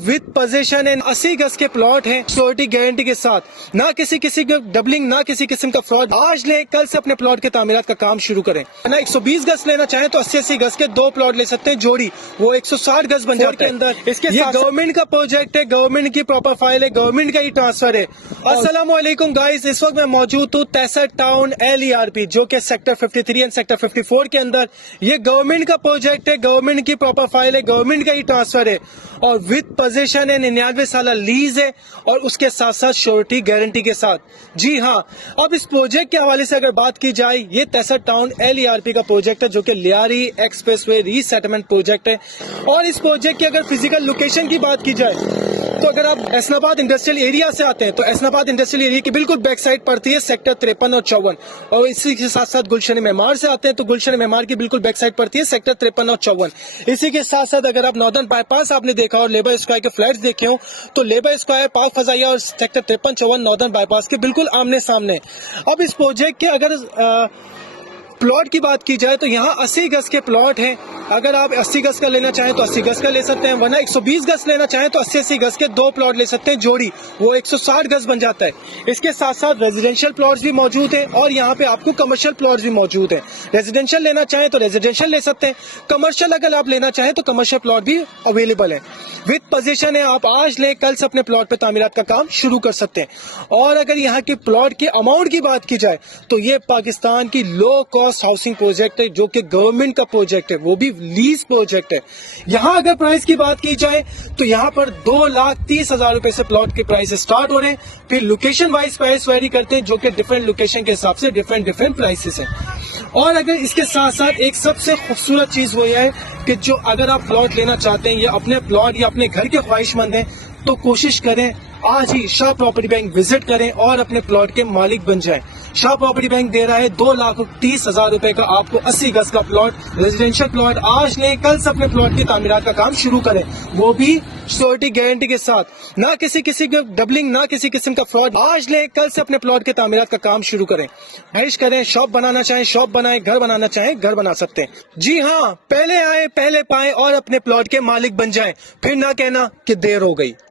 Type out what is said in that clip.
With position and 80 गज के plot हैं सिक्योरिटी गारंटी के साथ, ना किसी का डबलिंग, ना किसी किस्म का फ्रॉड। आज ले कल से अपने प्लॉट के तामीरात का काम शुरू करें। ना 120 गज लेना चाहे तो 80-80 गज के 2 प्लॉट ले सकते हैं जोड़ी, वो 160 गज बन जाता है। अंदर इसके ये गवर्नमेंट का प्रोजेक्ट है, गवर्नमेंट की प्रॉपर फाइल है, गवर्नमेंट का ही ट्रांसफर है। अस्सलाम वालेकुम गाइस, इस वक्त मैं मौजूद हूँ तहसर टाउन LERP जो कि सेक्टर 53 एंड सेक्टर 54 के अंदर। ये गवर्नमेंट का प्रोजेक्ट है, गवर्नमेंट की प्रॉपर फाइल है, गवर्नमेंट का ही ट्रांसफर है और विद पोजीशन है, 99 साल लीज है और उसके साथ साथ श्योरिटी गारंटी के साथ। जी हाँ, अब इस प्रोजेक्ट के हवाले से अगर बात की जाए, ये तहसर टाउन LERP का प्रोजेक्ट है जो कि लियारी एक्सप्रेसवे रीसेटलमेंट प्रोजेक्ट है। और इस प्रोजेक्ट की अगर फिजिकल लोकेशन की बात की जाए तो अगर आप एसनाबाद इंडस्ट्रियल एरिया से आते हैं तो एसनाबाद इंडस्ट्रियल एरिया की बिल्कुल बैक साइड पड़ती है सेक्टर 53 और 54, और इसी के साथ साथ गुलशन मेमार से आते हैं तो गुलशन मेमार की बिल्कुल बैक साइड पड़ती है सेक्टर 53 और 54। इसी के साथ साथ अगर आप नॉर्दर्न बाईपास आपने देखा और लेबर स्क्वायर के फ्लैट्स देखे हो तो लेबर स्क्वायर, पाक फजाइया और सेक्टर 53-54 नॉर्दर्न बाईपास के बिल्कुल आमने सामने। अब इस प्रोजेक्ट के अगर प्लॉट की बात की जाए तो यहाँ 80 गज के प्लॉट हैं। अगर आप 80 गज का लेना चाहें तो 80 गज का ले सकते हैं, वरना 120 गज लेना चाहें तो 80-80 गज के 2 प्लॉट ले सकते हैं जोड़ी, वो 160 गज बन जाता है। इसके साथ साथ रेजिडेंशियल प्लॉट्स भी मौजूद हैं और यहाँ पे आपको कमर्शियल प्लॉट्स भी मौजूद हैं। रेजिडेंशियल लेना चाहें तो रेजिडेंशियल ले सकते हैं, कमर्शियल अगर आप लेना चाहें तो कमर्शियल प्लॉट भी अवेलेबल है। विद पोजीशन है, आप आज ले कल से अपने प्लॉट पे तामीरात का काम शुरू कर सकते हैं। और अगर यहाँ के प्लॉट के अमाउंट की बात की जाए तो ये पाकिस्तान की लो कॉस्ट हाउसिंग प्रोजेक्ट है जो कि गवर्नमेंट का प्रोजेक्ट है, वो भी लीज प्रोजेक्ट है। यहाँ अगर प्राइस की बात की जाए तो यहाँ पर 2,30,000 रुपए से प्लॉट के प्राइस स्टार्ट हो रहे हैं। फिर लोकेशन वाइज प्राइस वेरी करते हैं जो कि डिफरेंट लोकेशन के हिसाब से डिफरेंट प्राइसेस हैं। और अगर इसके साथ साथ एक सबसे खूबसूरत चीज वो है कि जो अगर आप प्लॉट लेना चाहते हैं या अपने प्लॉट या अपने घर के ख्वाहिशमंद हैं तो कोशिश करें आज ही शाह प्रॉपर्टी बैंक विजिट करें और अपने प्लॉट के मालिक बन जाएं। शाह प्रॉपर्टी बैंक दे रहा है 2,30,000 रुपए का आपको 80 गज का प्लॉट, रेजिडेंशियल प्लॉट। आज नहीं कल से अपने प्लॉट की तामीरात का काम शुरू करें, वो भी सिक्योरिटी गारंटी के साथ, ना किसी का डबलिंग, ना किसी किस्म का फ्रॉड। आज ले कल से अपने प्लॉट के तामीरात का काम शुरू करें, बारिश करें। शॉप बनाना चाहें शॉप बनाएं, घर बनाना चाहें घर बना सकते हैं। जी हाँ, पहले आए पहले पाएं और अपने प्लॉट के मालिक बन जाएं, फिर ना कहना कि देर हो गई।